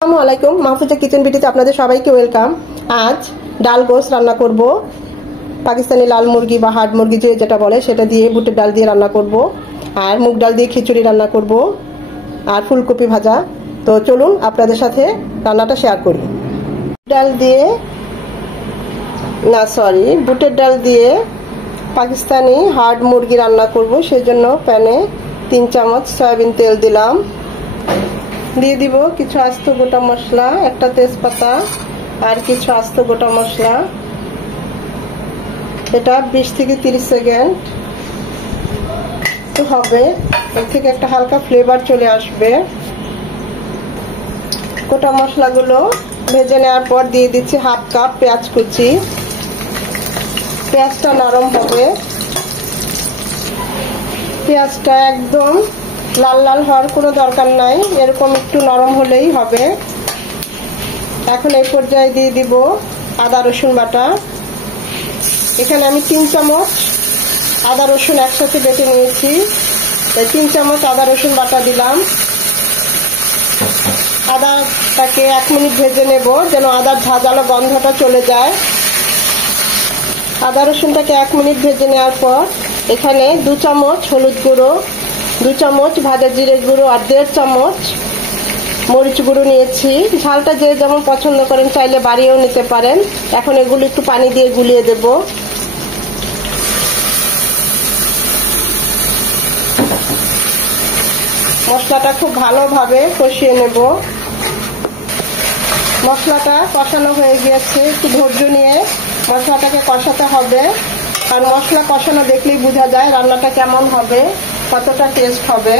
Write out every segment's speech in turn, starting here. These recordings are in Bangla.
আসসালামু আলাইকুম, মাহফুজা কিচেন বিটিতে আপনাদের সবাইকে ওয়েলকাম। আজ ডাল গোস রান্না করব। পাকিস্তানি লাল মুরগি বা হাড় মুরগি যেটা বলে সেটা দিয়ে বুটের ডাল দিয়ে রান্না করব, আর মুগ ডাল দিয়ে খিচুড়ি রান্না করব, আর ফুলকপি ভাজা। তো চলুন আপনাদের সাথে রান্নাটা শেয়ার করি। বুটের ডাল দিয়ে পাকিস্তানি হাড় মুরগি রান্না করব। সেজন্য প্যানে 3 চামচ সয়াবিন তেল দিলাম। দিয়ে দিব কিছু আস্ত গোটা মশলা, একটা তেজপাতা আর কিছু আস্ত গোটা মশলা। এটা 20 থেকে 30 সেকেন্ড হবে, এর থেকে একটা হালকা ফ্লেভার চলে আসবে। গোটা মশলাগুলো ভেজে নেওয়ার পর দিয়ে দিচ্ছি হাফ কাপ পেঁয়াজ কুচি। পেঁয়াজটা নরম হবে, পেঁয়াজটা একদম লাল লাল হওয়ার কোনো দরকার নাই, এরকম একটু নরম হলেই হবে। এখন এই পর্যায়ে দিয়ে দিব আদা রসুন বাটা। এখানে আমি 3 চামচ আদা রসুন একসাথে বেটে নিয়েছি, 3 চামচ আদা রসুন বাটা দিলাম। আদাটাকে 1 মিনিট ভেজে নেব, যেন আদার ঝাঁঝালো গন্ধটা চলে যায়। আদা রসুনটাকে 1 মিনিট ভেজে নেওয়ার পর এখানে 2 চামচ হলুদ গুঁড়ো, 2 চামচ ভাজা জিরে গুঁড়ো আর 1.5 চামচ মরিচ গুঁড়ো নিয়েছি। ঝালটা যে যেমন পছন্দ করেন চাইলে বাড়িয়েও নিতে পারেন। এখন এগুলো একটু পানি দিয়ে গুলিয়ে দেব। মশলাটা খুব ভালোভাবে কষিয়ে নেব। মশলাটা কষানো হয়ে গিয়েছে, একটু ধৈর্য নিয়ে মশলাটাকে কষাতে হবে, কারণ মশলা কষানো দেখলেই বোঝা যায় রান্নাটা কেমন হবে, কতটা টেস্ট হবে।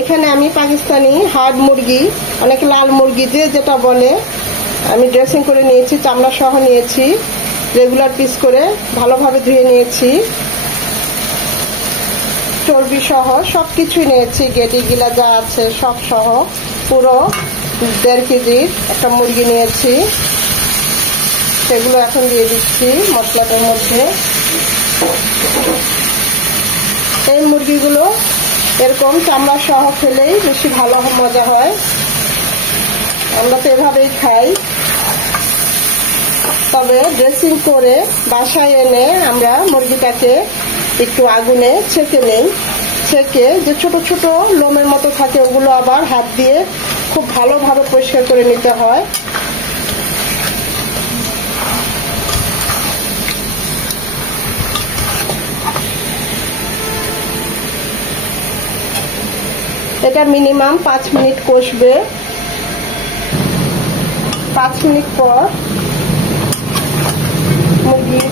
এখানে আমি পাকিস্তানি হাড় মুরগি, অনেকে লাল মুরগি যেটা বলে, আমি ড্রেসিং করে নিয়েছি, চামড়া সহ নিয়েছি, রেগুলার পিস করে ভালোভাবে ধুয়ে নিয়েছি, চর্বি সহ সবকিছুই নিয়েছি, গেটি গিলা যা আছে সব সহ পুরো 1.5 কেজির একটা মুরগি নিয়েছি। সেগুলো এখন দিয়ে দিচ্ছি মশলাটার মধ্যে। এই মুরগিগুলো এরকম চামড়া সহ খেলেই বেশি ভালো মজা হয়, আমরা তো এভাবেই খাই। তবে ড্রেসিং করে বাসায় এনে আমরা মুরগিটাকে একটু আগুনে ছেঁকে নেই। ছেঁকে যে ছোট ছোট লোমের মতো থাকে ওগুলো আবার হাত দিয়ে খুব ভালোভাবে পরিষ্কার করে নিতে হয়। এটা মিনিমাম 5 মিনিট কষবে। 5 মিনিট পর মুরগির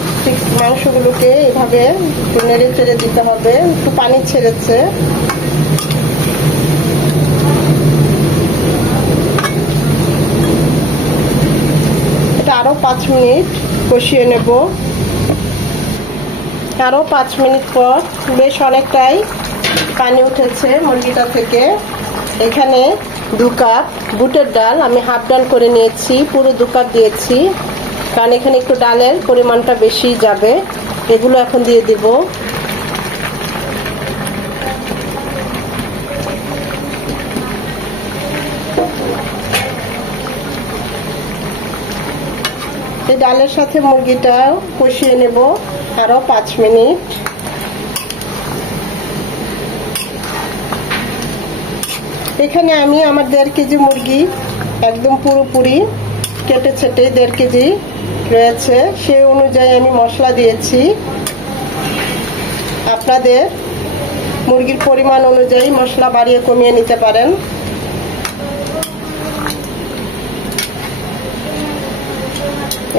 মাংসগুলোকে এইভাবে একটু নেড়ে চেড়ে দিতে হবে, একটু পানি ছেড়েছে। এটা আরো 5 মিনিট কষিয়ে নেব। আরো 5 মিনিট পর বেশ অনেকটাই পানি উঠেছে মুরগিটা থেকে। এখানে 2 কাপ বুটের ডাল আমি হাফ ডাল করে নিয়েছি, পুরো 2 কাপ দিয়েছি, কারণ এখানে একটু ডালের পরিমাণটা বেশি যাবে। এগুলো এখন দিয়ে দিব। এই ডালের সাথে মুরগিটা কষিয়ে নেব আরো 5 মিনিট। এখানে আমি আমার 1.5 কেজি মুরগি একদম পুরোপুরি কেটে ছেটে 1.5 কেজি রয়েছে, সেই অনুযায়ী আমি মশলা দিয়েছি। আপনাদের মুরগির পরিমাণ অনুযায়ী মশলা বাড়িয়ে কমিয়ে নিতে পারেন।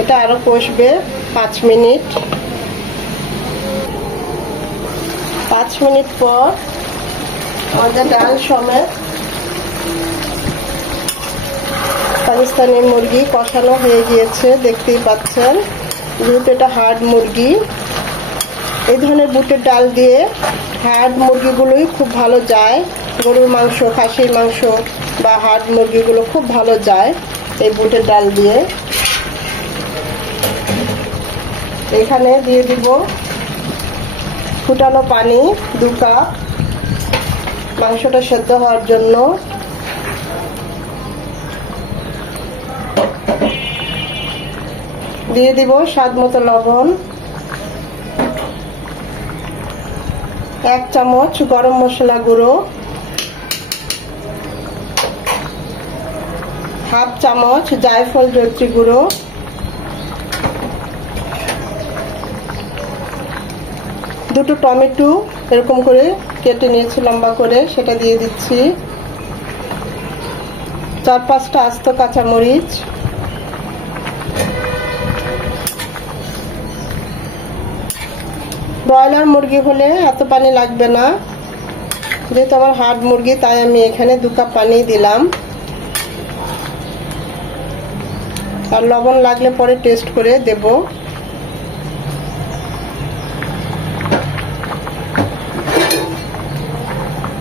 এটা আরো কষবে 5 মিনিট। 5 মিনিট পর আমাদের ডাল সমেত পাকিস্তানি মুরগি কষানো হয়ে গিয়েছে, দেখতেই পাচ্ছেন। যেহেতু এটা হাড় মুরগি, এই ধরনের বুটের ডাল দিয়ে হাড় মুরগিগুলোই খুব ভালো যায়। গরুর মাংস, খাসির মাংস বা হাড় মুরগিগুলো খুব ভালো যায় এই বুটের ডাল দিয়ে। এখানে দিয়ে দিব ফুটানো পানি 2 কাপ মাংসটা সেদ্ধ হওয়ার জন্য। দিয়ে দিব স্বাদ মতো লবণ, 1 চামচ গরম মশলা গুঁড়ো, 1/2 চামচ জায়ফল জয়ত্রী গুঁড়ো, 2টো টমেটো এরকম করে কেটে নিয়েছি লম্বা করে, সেটা দিয়ে দিচ্ছি। 4-5টা আস্ত কাঁচামরিচ, ব্রয়লার মুরগি হলে এত পানি লাগবে না, যেহেতু আমার হাড় মুরগি তাই আমি এখানে 2 কাপ পানি দিলাম। আর লবণ লাগলে পরে টেস্ট করে দেব।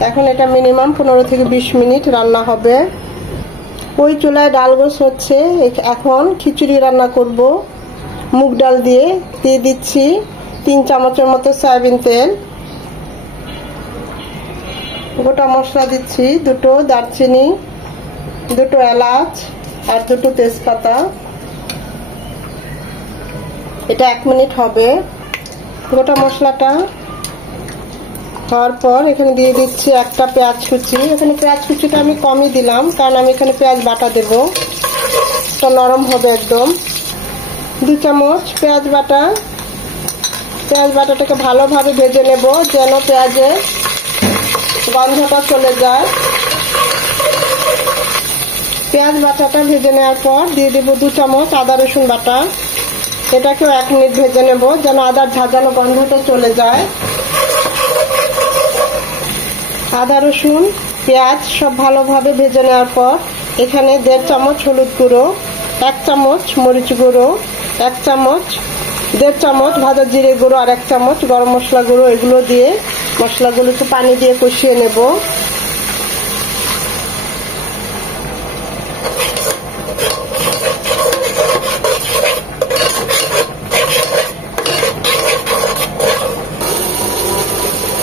এখন এটা মিনিমাম 15 থেকে 20 মিনিট রান্না হবে। ওই চুলায় ডাল গোছ হচ্ছে। এখন খিচুড়ি রান্না করব মুগ ডাল দিয়ে। দিয়ে দিচ্ছি 3 চামচের মতো সয়াবিন তেল, গোটা মশলা দিচ্ছি 2টো দারচিনি, 2টো এলাচ আর 2টো তেজপাতা। এটা 1 মিনিট হবে। গোটা মশলাটা হওয়ার পর এখানে দিয়ে দিচ্ছি 1টা পেঁয়াজ কুচি। এখানে পেঁয়াজ কুচিটা আমি কমই দিলাম, কারণ আমি এখানে পেঁয়াজ বাটা দেব, এটা নরম হবে একদম। 2 চামচ পেঁয়াজ বাটা। পেঁয়াজ বাটাটাকে ভালোভাবে ভেজে নেব যেন পেঁয়াজের গন্ধটা চলে যায়। পেঁয়াজ বাটাটা ভেজে নেওয়ার পর দিয়ে দেব 2 চামচ আদা রসুন বাটা। এটাকেও 1 মিনিট ভেজে নেব যেন আদার ঝাঁঝালো গন্ধটা চলে যায়। আদা রসুন পেঁয়াজ সব ভালোভাবে ভেজে নেওয়ার পর এখানে 1.5 চামচ হলুদ গুঁড়ো, 1 চামচ মরিচ গুঁড়ো, 1.5 চামচ ভাজা জিরে গুঁড়ো আর 1 চামচ গরম মশলা গুঁড়ো, এগুলো দিয়ে মশলাগুলোকে পানি দিয়ে কষিয়ে নেব।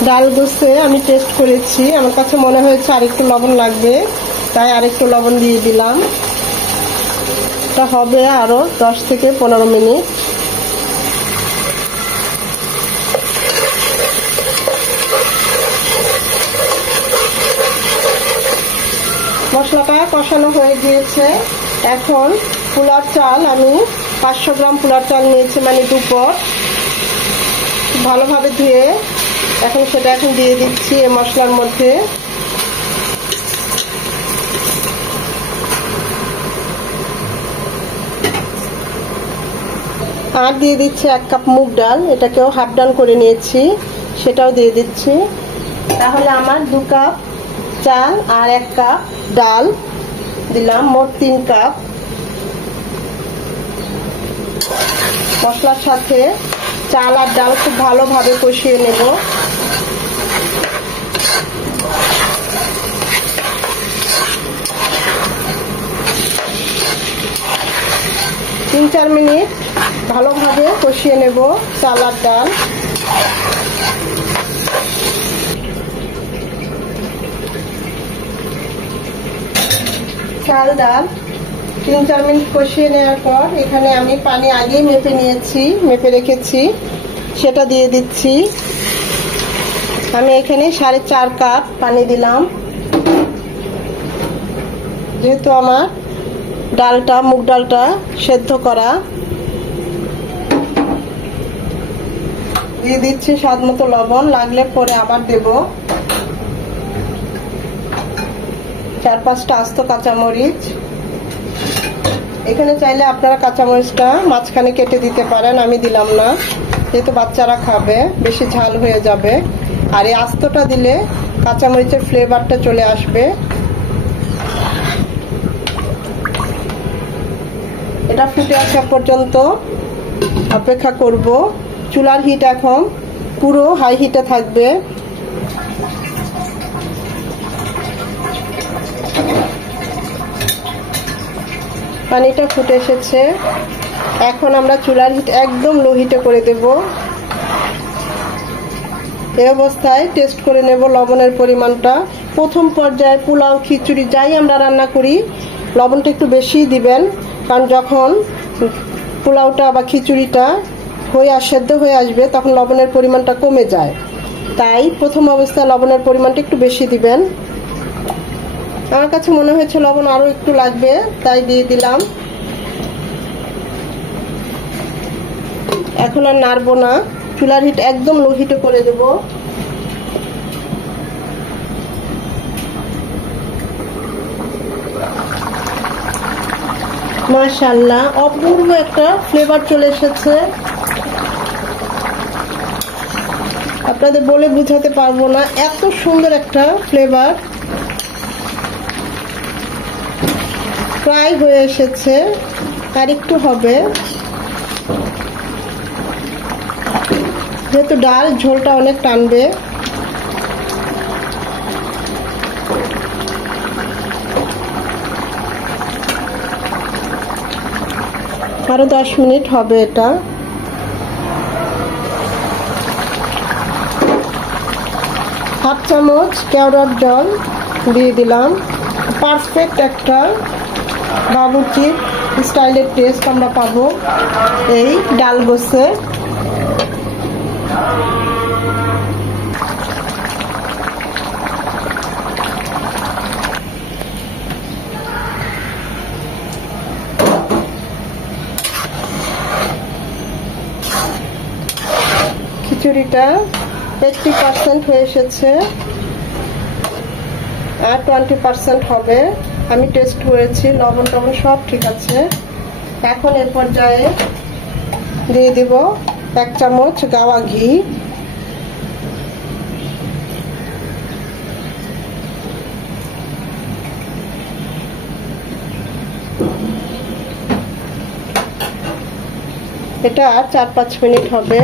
ডাল গোছে আমি টেস্ট করেছি, আমার কাছে মনে হয়েছে আরেকটু লবণ লাগবে, তাই আরেকটু লবণ দিয়ে দিলাম। এটা হবে আরো 10 থেকে 15 মিনিট। মশলাটা কষানো হয়ে গিয়েছে। এখন পোলার চাল আমি 500 গ্রাম পোলার চাল নিয়েছি, মানে 2 পট, ভালোভাবে ধুয়ে এখন সেটা দিয়ে দিচ্ছি এই মশলার মধ্যে। আর দিয়ে দিচ্ছি 1 কাপ মুগ ডাল, এটাকেও হাফ ডান করে নিয়েছি, সেটাও দিয়ে দিচ্ছি। তাহলে আমার 2 কাপ চাল আর 1 কাপ ডাল দিলাম, মোট 3 কাপ। মশলার সাথে চাল আর ডাল খুব ভালোভাবে কষিয়ে নেব। 3-4 মিনিট ভালোভাবে কষিয়ে নেব চাল আর ডাল। চাল ডাল 3-4 মিনিট কষিয়ে নেওয়ার পর এখানে আমি পানি আগেই মেপে রেখেছি, সেটা দিয়ে দিচ্ছি। আমি এখানে 4.5 কাপ পানি দিলাম, যেহেতু আমার মুগ ডালটা সেদ্ধ করা। দিয়ে দিচ্ছি স্বাদ মতো লবণ, লাগলে পরে আবার দেব। 4-5টা আস্ত কাঁচামরিচ। এখানে চাইলে আপনারা কাঁচামরিচটা মাঝখানে কেটে দিতে পারেন, আমি দিলাম না, যেহেতু বাচ্চারা খাবে, বেশি ঝাল হয়ে যাবে। আর এই আস্তটা দিলে কাঁচামরিচের ফ্লেভারটা চলে আসবে। এটা ফুটে আসা পর্যন্ত অপেক্ষা করব। চুলার হিট এখন পুরো হাই হিটে থাকবে। পানিটা ফুটে এসেছে, এখন আমরা চুলার হিট একদম লো হিটে করে দেব। এই অবস্থায় টেস্ট করে নেব লবণের পরিমাণটা। প্রথম পর্যায়ে পোলাও খিচুড়ি যাই আমরা রান্না করি লবণটা একটু বেশি দিবেন, কারণ যখন পোলাওটা বা খিচুড়িটা সেদ্ধ হয়ে আসবে তখন লবণের পরিমাণটা কমে যায়, তাই প্রথম অবস্থায় লবণের পরিমাণটা একটু বেশি দিবেন। আমার কাছে মনে হয়েছে লবণ আরো একটু লাগবে, তাই দিয়ে দিলাম। এখন আর নাড়বো না, চুলার হিট একদম লো হিটে করে দেব। মাশাআল্লাহ, অপূর্ব একটা ফ্লেভার চলে এসেছে, আপনাদের বলে বুঝাতে পারবো না, এত সুন্দর একটা ফ্লেভার। প্রায় হয়ে এসেছে, আর একটু হবে, যেহেতু ডাল ঝোলটা অনেক টানবে। আরো 10 মিনিট হবে এটা। হাফ চামচ কেওড়ার জল দিয়ে দিলাম। পারফেক্ট একটা বাবুর্চির স্টাইলের টেস্ট আমরা পাবো এই ডাল গোসে। খিচুড়িটা 80% হয়ে এসেছে, আর 20% হবে। আমি টেস্ট করেছি, লবণ টবণ সব ঠিক আছে। এখন এর পর্যায়ে দিয়ে দিব 1 চামচ গাওয়া ঘি। এটা 4-5 মিনিট হবে।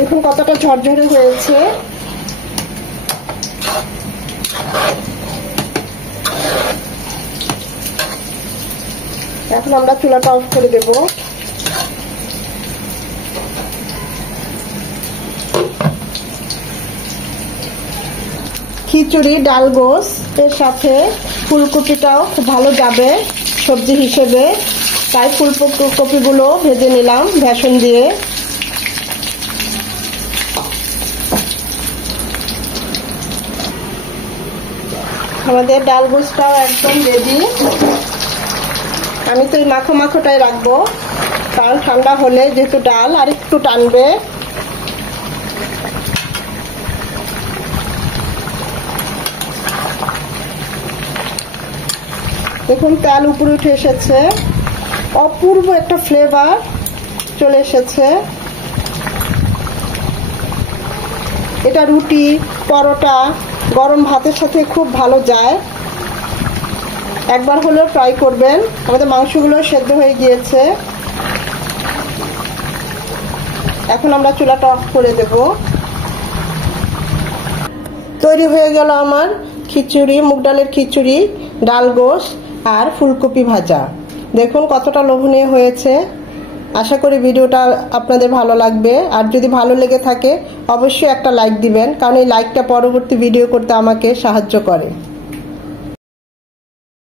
দেখুন কতটা ঝরঝরে হয়েছে। এখন আমরা চুলাটা অফ করে দেব। খিচুড়ি ডাল গোস এর সাথে ফুলকপিটাও খুব ভালো যাবে সবজি হিসেবে, তাই ফুলকপিগুলো ভেজে নিলাম বেসন দিয়ে। আমাদের ডাল গোসটাও একদম রেডি। আমি তো এই মাখো মাখোটাই রাখবো, কারণ ঠান্ডা হলে যেহেতু ডাল আর একটু টানবে। দেখুন তেল উপরে উঠে এসেছে, অপূর্ব একটা ফ্লেভার চলে এসেছে। এটা রুটি, পরোটা, গরম ভাতের সাথে খুব ভালো যায়। একবার হলেও ট্রাই করবেন। আমাদের মাংসগুলো সেদ্ধ হয়ে গিয়েছে। এখন আমরা চুলাটা অফ করে দেব। তৈরি হয়ে গেল আমার খিচুড়ি, মুগ ডালের খিচুড়ি, ডাল গোস আর ফুলকপি ভাজা। দেখুন কতটা লোভনীয় হয়েছে। আশা করি ভিডিওটা আপনাদের ভালো লাগবে, আর যদি ভালো লেগে থাকে অবশ্যই একটা লাইক দিবেন, কারণ এই লাইকটা পরবর্তী ভিডিও করতে আমাকে সাহায্য করে।